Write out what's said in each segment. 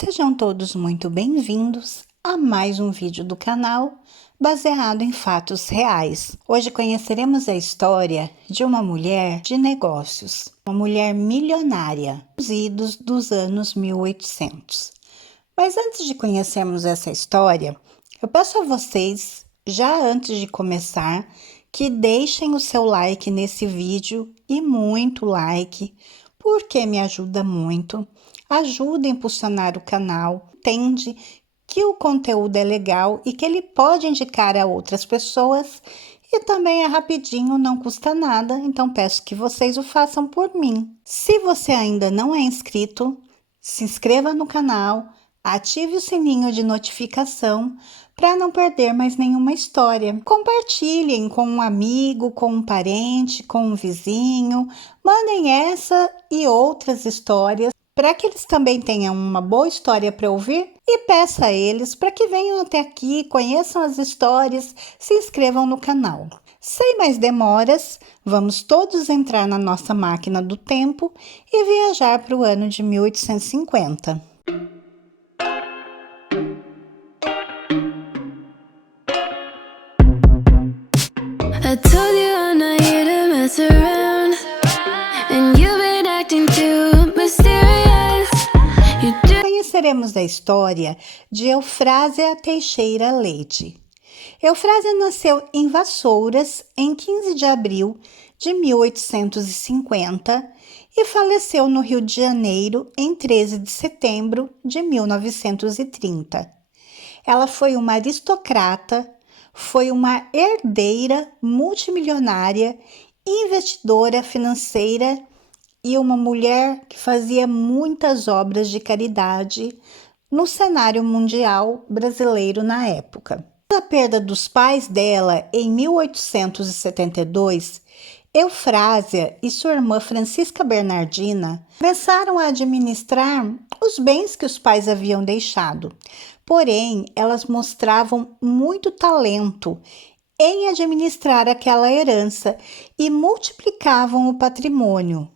Sejam todos muito bem-vindos a mais um vídeo do canal baseado em fatos reais. Hoje conheceremos a história de uma mulher de negócios, uma mulher milionária, dos idos dos anos 1800. Mas antes de conhecermos essa história, eu peço a vocês, já antes de começar, que deixem o seu like nesse vídeo e muito like, porque me ajuda muito. Ajuda a impulsionar o canal, entende que o conteúdo é legal e que ele pode indicar a outras pessoas e também é rapidinho, não custa nada, então peço que vocês o façam por mim. Se você ainda não é inscrito, se inscreva no canal, ative o sininho de notificação para não perder mais nenhuma história. Compartilhem com um amigo, com um parente, com um vizinho, mandem essa e outras histórias para que eles também tenham uma boa história para ouvir e peça a eles para que venham até aqui, conheçam as histórias, se inscrevam no canal. Sem mais demoras, vamos todos entrar na nossa máquina do tempo e viajar para o ano de 1850. I told you I'm not here to mess around, and you've been acting too mysterious. Conheceremos a história de Eufrásia Teixeira Leite. Eufrásia nasceu em Vassouras em 15 de abril de 1850 e faleceu no Rio de Janeiro em 13 de setembro de 1930. Ela foi uma aristocrata, foi uma herdeira multimilionária, investidora financeira e uma mulher que fazia muitas obras de caridade no cenário mundial brasileiro na época. A perda dos pais dela em 1872, Eufrásia e sua irmã Francisca Bernardina começaram a administrar os bens que os pais haviam deixado. Porém, elas mostravam muito talento em administrar aquela herança e multiplicavam o patrimônio.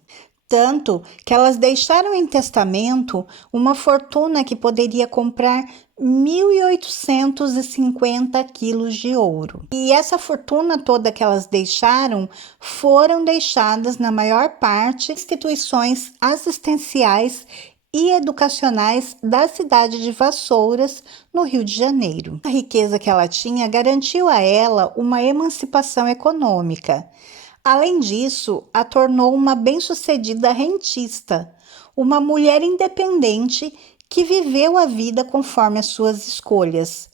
Tanto que elas deixaram em testamento uma fortuna que poderia comprar 1.850 quilos de ouro. E essa fortuna toda que elas deixaram foram deixadas, na maior parte, instituições assistenciais e educacionais da cidade de Vassouras, no Rio de Janeiro. A riqueza que ela tinha garantiu a ela uma emancipação econômica. Além disso, a tornou uma bem-sucedida rentista, uma mulher independente que viveu a vida conforme as suas escolhas.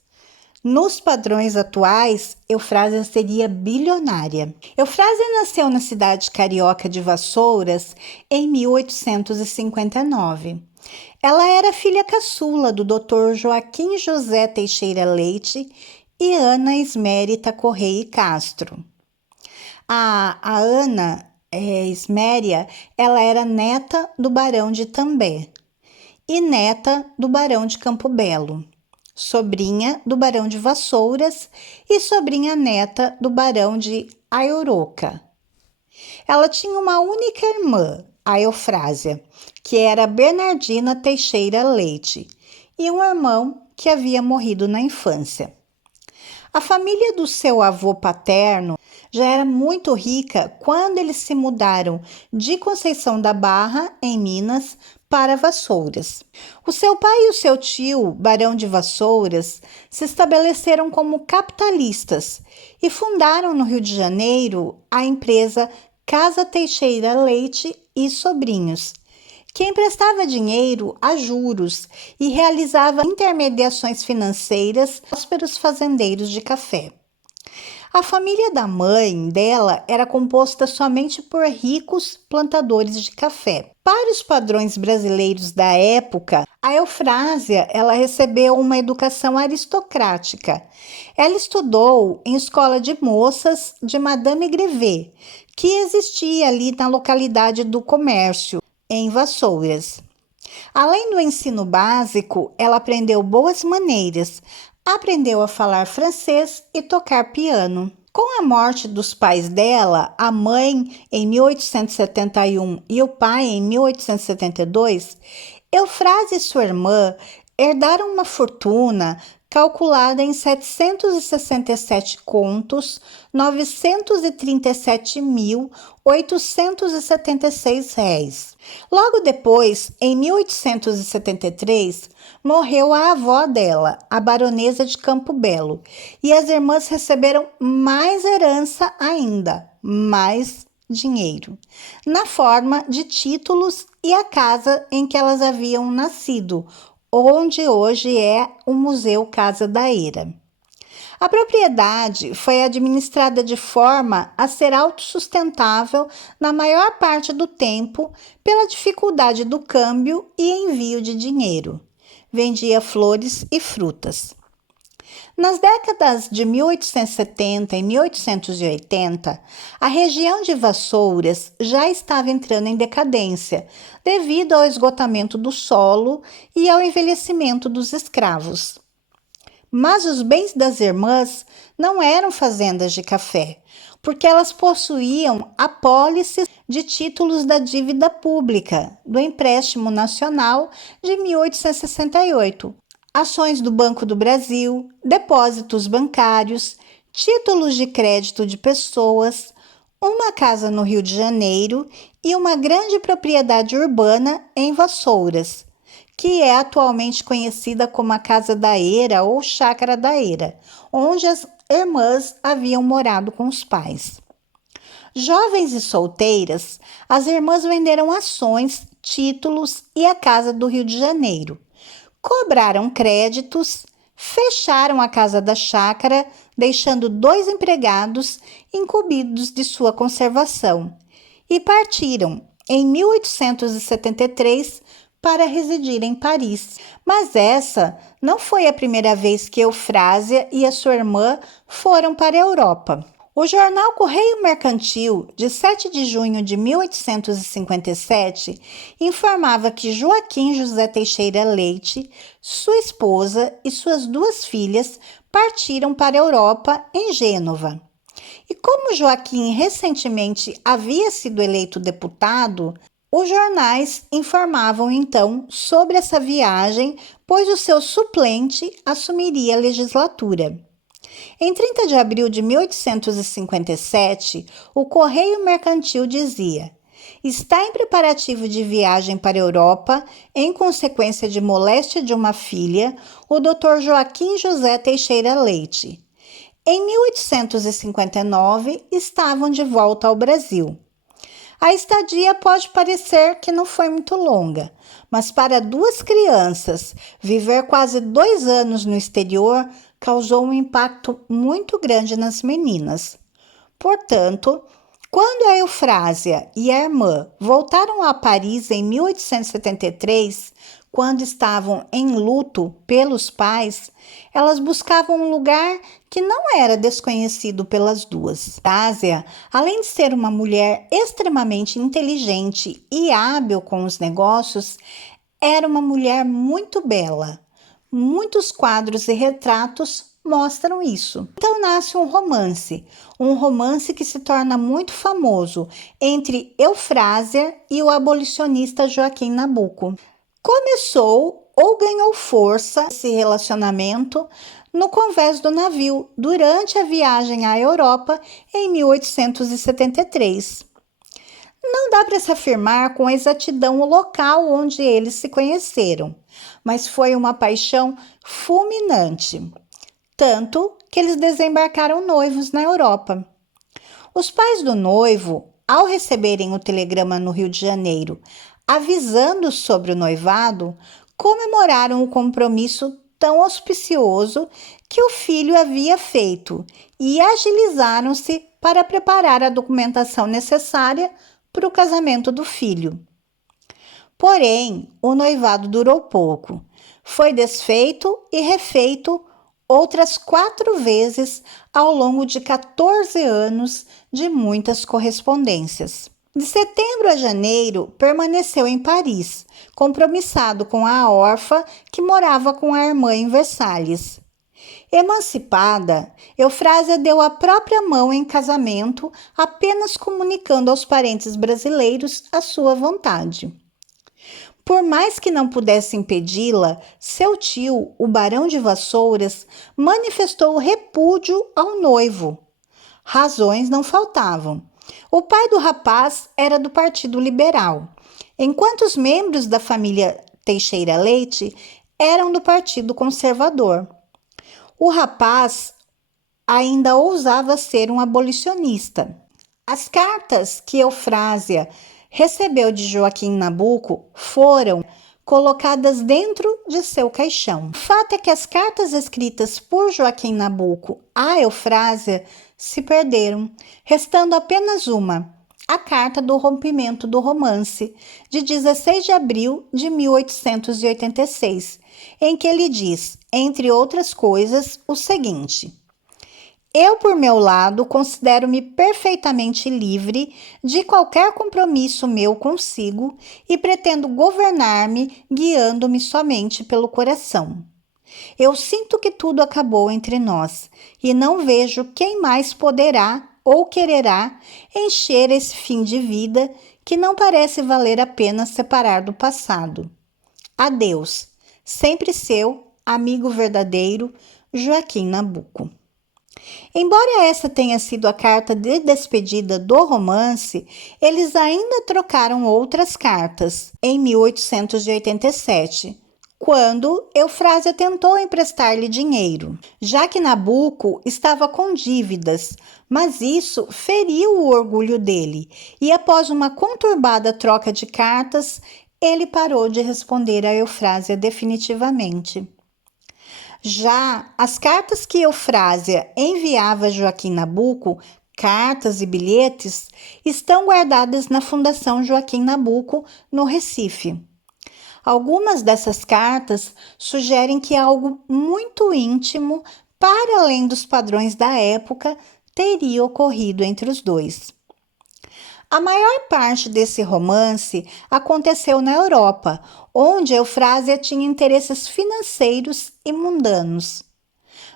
Nos padrões atuais, Eufrásia seria bilionária. Eufrásia nasceu na cidade carioca de Vassouras em 1859. Ela era filha caçula do Dr. Joaquim José Teixeira Leite e Ana Esmérita Correia e Castro. A Ana Esméria, ela era neta do Barão de Itambé e neta do Barão de Campo Belo, sobrinha do Barão de Vassouras e sobrinha neta do Barão de Aioroca. Ela tinha uma única irmã, a Eufrásia, que era Bernardina Teixeira Leite, e um irmão que havia morrido na infância. A família do seu avô paterno já era muito rica quando eles se mudaram de Conceição da Barra, em Minas, para Vassouras. O seu pai e o seu tio, Barão de Vassouras, se estabeleceram como capitalistas e fundaram no Rio de Janeiro a empresa Casa Teixeira Leite e Sobrinhos, que emprestava dinheiro a juros e realizava intermediações financeiras aos prósperos fazendeiros de café. A família da mãe dela era composta somente por ricos plantadores de café. Para os padrões brasileiros da época, a Eufrásia ela recebeu uma educação aristocrática. Ela estudou em escola de moças de Madame Grevet, que existia ali na localidade do Comércio, em Vassouras. Além do ensino básico, ela aprendeu boas maneiras, aprendeu a falar francês e tocar piano. Com a morte dos pais dela, a mãe em 1871 e o pai em 1872, Eufrásia e sua irmã herdaram uma fortuna calculada em 767 contos, 937.876 réis. Logo depois, em 1873, morreu a avó dela, a baronesa de Campo Belo, e as irmãs receberam mais herança ainda, mais dinheiro, na forma de títulos e a casa em que elas haviam nascido, onde hoje é o Museu Casa da Eira. A propriedade foi administrada de forma a ser autossustentável na maior parte do tempo pela dificuldade do câmbio e envio de dinheiro. Vendia flores e frutas. Nas décadas de 1870 e 1880, a região de Vassouras já estava entrando em decadência devido ao esgotamento do solo e ao envelhecimento dos escravos. Mas os bens das irmãs não eram fazendas de café, porque elas possuíam apólices de títulos da dívida pública do Empréstimo Nacional de 1868, ações do Banco do Brasil, depósitos bancários, títulos de crédito de pessoas, uma casa no Rio de Janeiro e uma grande propriedade urbana em Vassouras, que é atualmente conhecida como a Casa da Eira ou Chácara da Eira, onde as irmãs haviam morado com os pais. Jovens e solteiras, as irmãs venderam ações, títulos e a Casa do Rio de Janeiro. Cobraram créditos, fecharam a casa da chácara, deixando 2 empregados incumbidos de sua conservação, e partiram em 1873 para residir em Paris. Mas essa não foi a primeira vez que Eufrásia e a sua irmã foram para a Europa. O jornal Correio Mercantil, de 7 de junho de 1857, informava que Joaquim José Teixeira Leite, sua esposa e suas 2 filhas partiram para a Europa em Gênova. E como Joaquim recentemente havia sido eleito deputado, os jornais informavam então sobre essa viagem, pois o seu suplente assumiria a legislatura. Em 30 de abril de 1857, o Correio Mercantil dizia: está em preparativo de viagem para a Europa, em consequência de moléstia de uma filha, o Dr. Joaquim José Teixeira Leite. Em 1859, estavam de volta ao Brasil. A estadia pode parecer que não foi muito longa, mas para 2 crianças, viver quase 2 anos no exterior causou um impacto muito grande nas meninas. Portanto, quando a Eufrásia e a irmã voltaram a Paris em 1873, quando estavam em luto pelos pais, elas buscavam um lugar que não era desconhecido pelas 2. Eufrásia, além de ser uma mulher extremamente inteligente e hábil com os negócios, era uma mulher muito bela. Muitos quadros e retratos mostram isso. Então nasce um romance que se torna muito famoso entre Eufrásia e o abolicionista Joaquim Nabuco. Começou ou ganhou força esse relacionamento no convés do navio durante a viagem à Europa em 1873. Não dá para se afirmar com exatidão o local onde eles se conheceram, mas foi uma paixão fulminante, tanto que eles desembarcaram noivos na Europa. Os pais do noivo, ao receberem o telegrama no Rio de Janeiro, avisando sobre o noivado, comemoraram o compromisso tão auspicioso que o filho havia feito e agilizaram-se para preparar a documentação necessária para o casamento do filho. Porém, o noivado durou pouco. Foi desfeito e refeito outras 4 vezes ao longo de 14 anos de muitas correspondências. De setembro a janeiro, permaneceu em Paris, compromissado com a órfã que morava com a irmã em Versalhes. Emancipada, Eufrásia deu a própria mão em casamento, apenas comunicando aos parentes brasileiros a sua vontade. Por mais que não pudesse impedi-la, seu tio, o Barão de Vassouras, manifestou repúdio ao noivo. Razões não faltavam. O pai do rapaz era do Partido Liberal, enquanto os membros da família Teixeira Leite eram do Partido Conservador. O rapaz ainda ousava ser um abolicionista. As cartas que Eufrásia recebeu de Joaquim Nabuco foram colocadas dentro de seu caixão. O fato é que as cartas escritas por Joaquim Nabuco a Eufrásia se perderam, restando apenas uma, a carta do rompimento do romance, de 16 de abril de 1886, em que ele diz, entre outras coisas, o seguinte: eu, por meu lado, considero-me perfeitamente livre de qualquer compromisso meu consigo e pretendo governar-me guiando-me somente pelo coração. Eu sinto que tudo acabou entre nós e não vejo quem mais poderá ou quererá encher esse fim de vida que não parece valer a pena separar do passado. Adeus, sempre seu, amigo verdadeiro, Joaquim Nabuco. Embora essa tenha sido a carta de despedida do romance, eles ainda trocaram outras cartas em 1887, quando Eufrásia tentou emprestar-lhe dinheiro, já que Nabuco estava com dívidas, mas isso feriu o orgulho dele, e após uma conturbada troca de cartas, ele parou de responder a Eufrásia definitivamente. Já as cartas que Eufrásia enviava a Joaquim Nabuco, cartas e bilhetes, estão guardadas na Fundação Joaquim Nabuco, no Recife. Algumas dessas cartas sugerem que algo muito íntimo, para além dos padrões da época, teria ocorrido entre os dois. A maior parte desse romance aconteceu na Europa, onde Eufrásia tinha interesses financeiros e mundanos.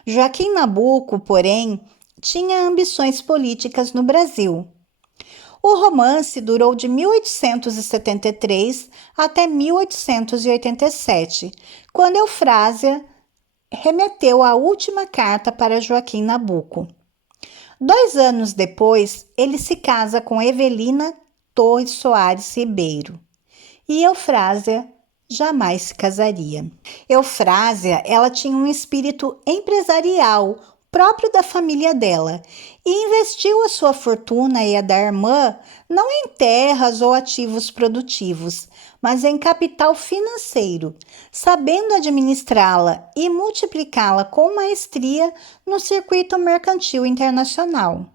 Joaquim Nabuco, porém, tinha ambições políticas no Brasil. O romance durou de 1873 até 1887, quando Eufrásia remeteu a última carta para Joaquim Nabuco. 2 anos depois, ele se casa com Evelina Torres Soares Ribeiro. E Eufrásia jamais se casaria. Eufrásia, ela tinha um espírito empresarial próprio da família dela e investiu a sua fortuna e a da irmã não em terras ou ativos produtivos, mas em capital financeiro, sabendo administrá-la e multiplicá-la com maestria no circuito mercantil internacional.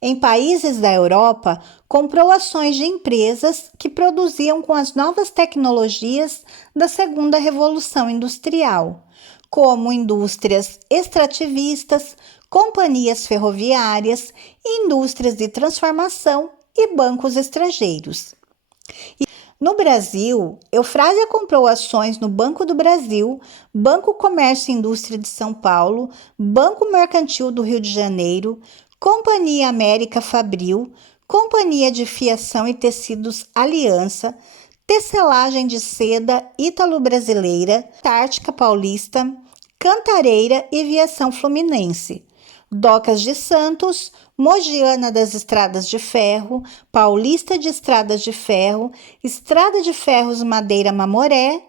Em países da Europa, comprou ações de empresas que produziam com as novas tecnologias da segunda revolução industrial, como indústrias extrativistas, companhias ferroviárias, indústrias de transformação e bancos estrangeiros. No Brasil, Eufrásia comprou ações no Banco do Brasil, Banco Comércio e Indústria de São Paulo, Banco Mercantil do Rio de Janeiro, Companhia América Fabril, Companhia de Fiação e Tecidos Aliança, Tecelagem de Seda Ítalo-Brasileira, Antártica Paulista, Cantareira e Viação Fluminense, Docas de Santos, Mogiana das Estradas de Ferro, Paulista de Estradas de Ferro, Estrada de Ferros Madeira Mamoré,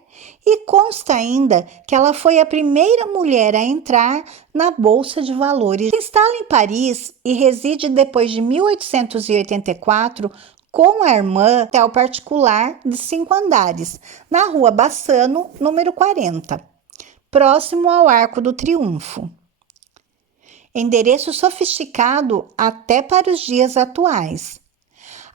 e consta ainda que ela foi a primeira mulher a entrar na Bolsa de Valores. Se instala em Paris e reside depois de 1884 com a irmã, hotel particular de 5 andares, na Rua Bassano, número 40, próximo ao Arco do Triunfo. Endereço sofisticado até para os dias atuais.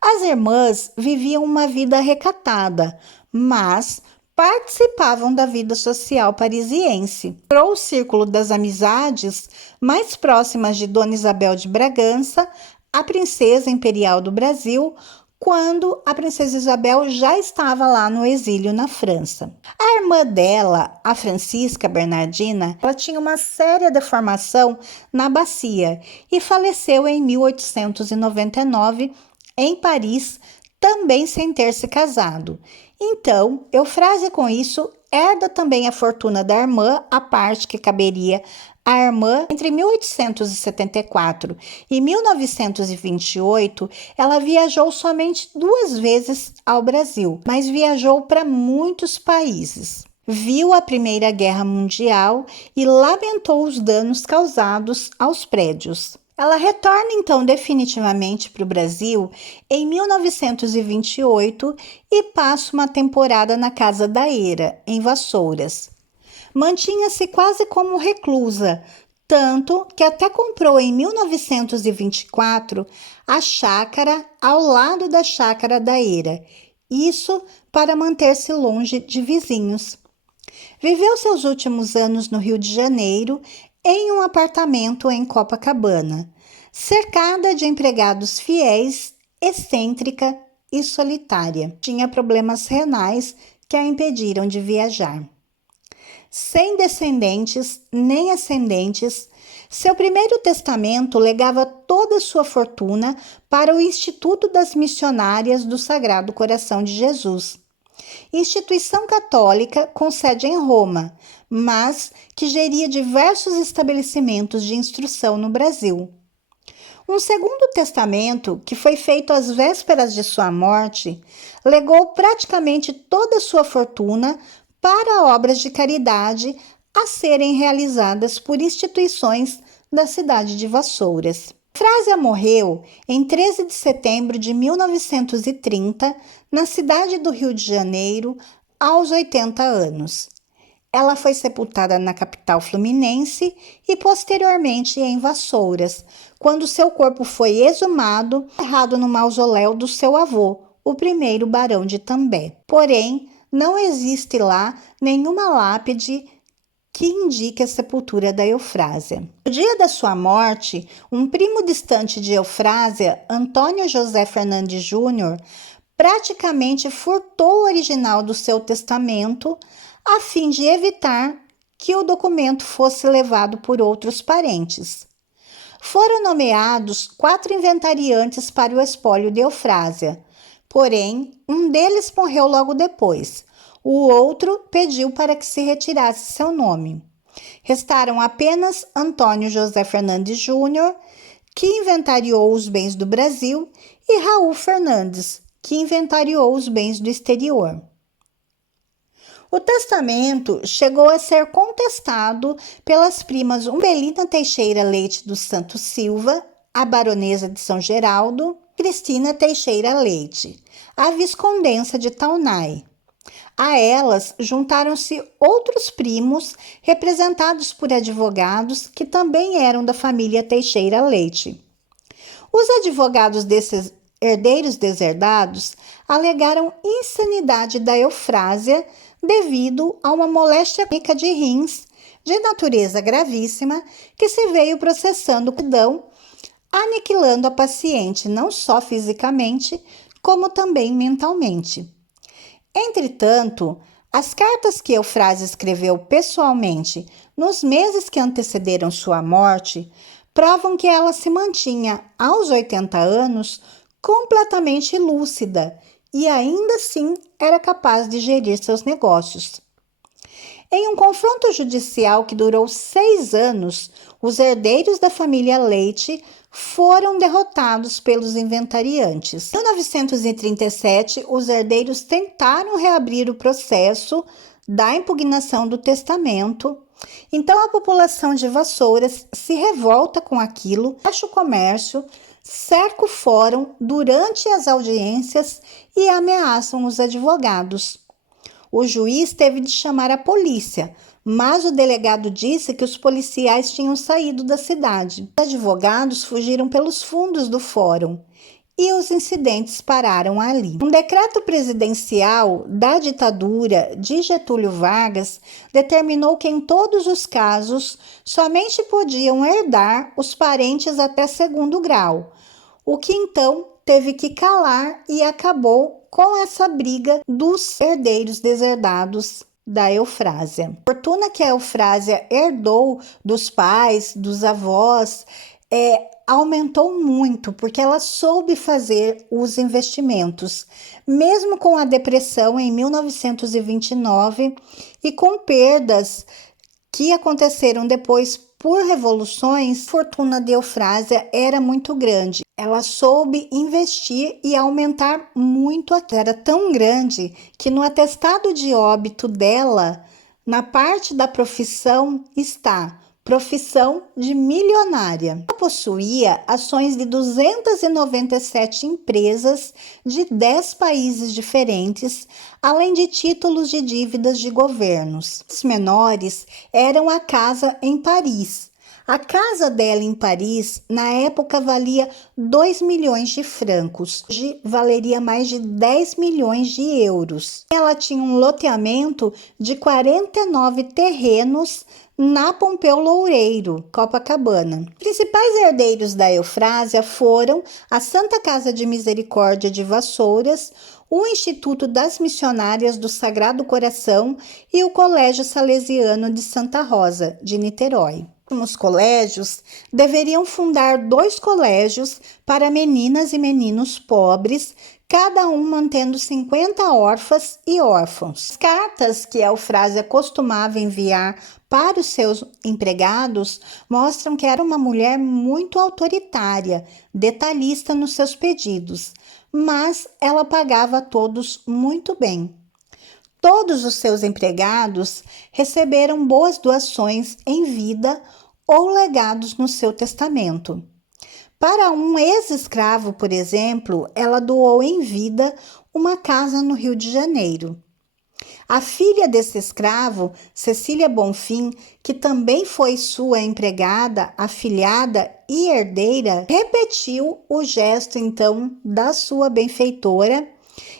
As irmãs viviam uma vida recatada, mas participavam da vida social parisiense. Entrou o círculo das amizades mais próximas de Dona Isabel de Bragança, a princesa imperial do Brasil, quando a princesa Isabel já estava lá no exílio na França. A irmã dela, a Francisca Bernardina, ela tinha uma séria deformação na bacia e faleceu em 1899 em Paris, também sem ter se casado. Então, Eufrásia, com isso, herda também a fortuna da irmã, a parte que caberia à irmã. Entre 1874 e 1928, ela viajou somente 2 vezes ao Brasil, mas viajou para muitos países. Viu a Primeira Guerra Mundial e lamentou os danos causados aos prédios. Ela retorna então definitivamente para o Brasil em 1928 e passa uma temporada na casa da Eira, em Vassouras. Mantinha-se quase como reclusa, tanto que até comprou em 1924 a chácara ao lado da chácara da Eira, isso para manter-se longe de vizinhos. Viveu seus últimos anos no Rio de Janeiro, em um apartamento em Copacabana, cercada de empregados fiéis, excêntrica e solitária. Tinha problemas renais que a impediram de viajar. Sem descendentes nem ascendentes, seu primeiro testamento legava toda a sua fortuna para o Instituto das Missionárias do Sagrado Coração de Jesus, instituição católica com sede em Roma, mas que geria diversos estabelecimentos de instrução no Brasil. Um segundo testamento, que foi feito às vésperas de sua morte, legou praticamente toda a sua fortuna para obras de caridade a serem realizadas por instituições da cidade de Vassouras. Eufrásia morreu em 13 de setembro de 1930, na cidade do Rio de Janeiro, aos 80 anos. Ela foi sepultada na capital fluminense e posteriormente em Vassouras, quando seu corpo foi exumado e enterrado no mausoléu do seu avô, o primeiro barão de També. Porém, não existe lá nenhuma lápide que indique a sepultura da Eufrásia. No dia da sua morte, um primo distante de Eufrásia, Antônio José Fernandes Júnior, praticamente furtou o original do seu testamento a fim de evitar que o documento fosse levado por outros parentes. Foram nomeados 4 inventariantes para o espólio de Eufrásia, porém, um deles morreu logo depois. O outro pediu para que se retirasse seu nome. Restaram apenas Antônio José Fernandes Júnior, que inventariou os bens do Brasil, e Raul Fernandes, que inventariou os bens do exterior. O testamento chegou a ser contestado pelas primas Umbelina Teixeira Leite dos Santos Silva, a baronesa de São Geraldo, Cristina Teixeira Leite, a viscondensa de Taunay. A elas juntaram-se outros primos representados por advogados que também eram da família Teixeira Leite. Os advogados desses herdeiros deserdados alegaram insanidade da Eufrásia devido a uma moléstia crônica de rins de natureza gravíssima que se veio processando aniquilando a paciente não só fisicamente, como também mentalmente. Entretanto, as cartas que Eufrásia escreveu pessoalmente nos meses que antecederam sua morte provam que ela se mantinha, aos 80 anos, completamente lúcida e ainda assim era capaz de gerir seus negócios. Em um confronto judicial que durou 6 anos, os herdeiros da família Leite foram derrotados pelos inventariantes. Em 1937, os herdeiros tentaram reabrir o processo da impugnação do testamento. Então, a população de Vassouras se revolta com aquilo, fecha o comércio, cerca o fórum durante as audiências e ameaçam os advogados. O juiz teve de chamar a polícia, mas o delegado disse que os policiais tinham saído da cidade. Os advogados fugiram pelos fundos do fórum e os incidentes pararam ali. Um decreto presidencial da ditadura de Getúlio Vargas determinou que em todos os casos somente podiam herdar os parentes até 2º grau, o que então teve que calar e acabou com essa briga dos herdeiros deserdados da Eufrásia. A fortuna que a Eufrásia herdou dos pais, dos avós, aumentou muito, porque ela soube fazer os investimentos, mesmo com a depressão em 1929 e com perdas que aconteceram depois por revoluções. A fortuna de Eufrásia era muito grande. Ela soube investir e aumentar muito. Era tão grande que no atestado de óbito dela, na parte da profissão, está profissão de milionária. Ela possuía ações de 297 empresas de 10 países diferentes, além de títulos de dívidas de governos. Os menores eram a casa em Paris. A casa dela em Paris, na época, valia 2 milhões de francos. Hoje, valeria mais de 10 milhões de euros. Ela tinha um loteamento de 49 terrenos na Pompeu Loureiro, Copacabana. Os principais herdeiros da Eufrásia foram a Santa Casa de Misericórdia de Vassouras, o Instituto das Missionárias do Sagrado Coração e o Colégio Salesiano de Santa Rosa, de Niterói. Os colégios deveriam fundar 2 colégios para meninas e meninos pobres, cada um mantendo 50 órfãs e órfãos. As cartas que a Eufrásia costumava enviar para os seus empregados mostram que era uma mulher muito autoritária, detalhista nos seus pedidos, mas ela pagava a todos muito bem. Todos os seus empregados receberam boas doações em vida ou legados no seu testamento. Para um ex-escravo, por exemplo, ela doou em vida uma casa no Rio de Janeiro. A filha desse escravo, Cecília Bonfim, que também foi sua empregada, afilhada e herdeira, repetiu o gesto então da sua benfeitora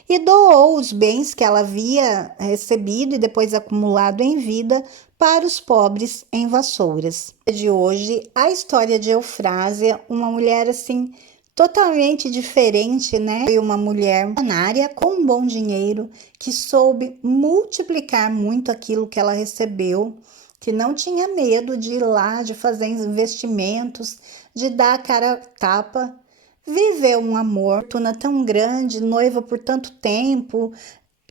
e doou os bens que ela havia recebido e depois acumulado em vida para os pobres em Vassouras. De hoje, a história de Eufrásia, uma mulher assim totalmente diferente, né? Foi uma mulher milionária com um bom dinheiro que soube multiplicar muito aquilo que ela recebeu, que não tinha medo de ir lá, de fazer investimentos, de dar a cara a tapa. Viveu um amor, fortuna tão grande, noiva por tanto tempo,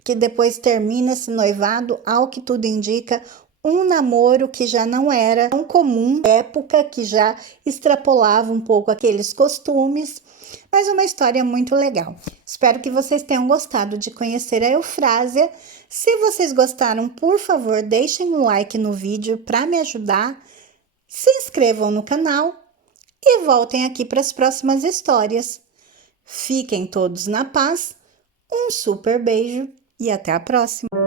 que depois termina esse noivado, ao que tudo indica, um namoro que já não era tão comum, época que já extrapolava um pouco aqueles costumes, mas uma história muito legal. Espero que vocês tenham gostado de conhecer a Eufrásia. Se vocês gostaram, por favor, deixem um like no vídeo para me ajudar, se inscrevam no canal e voltem aqui para as próximas histórias. Fiquem todos na paz, um super beijo e até a próxima!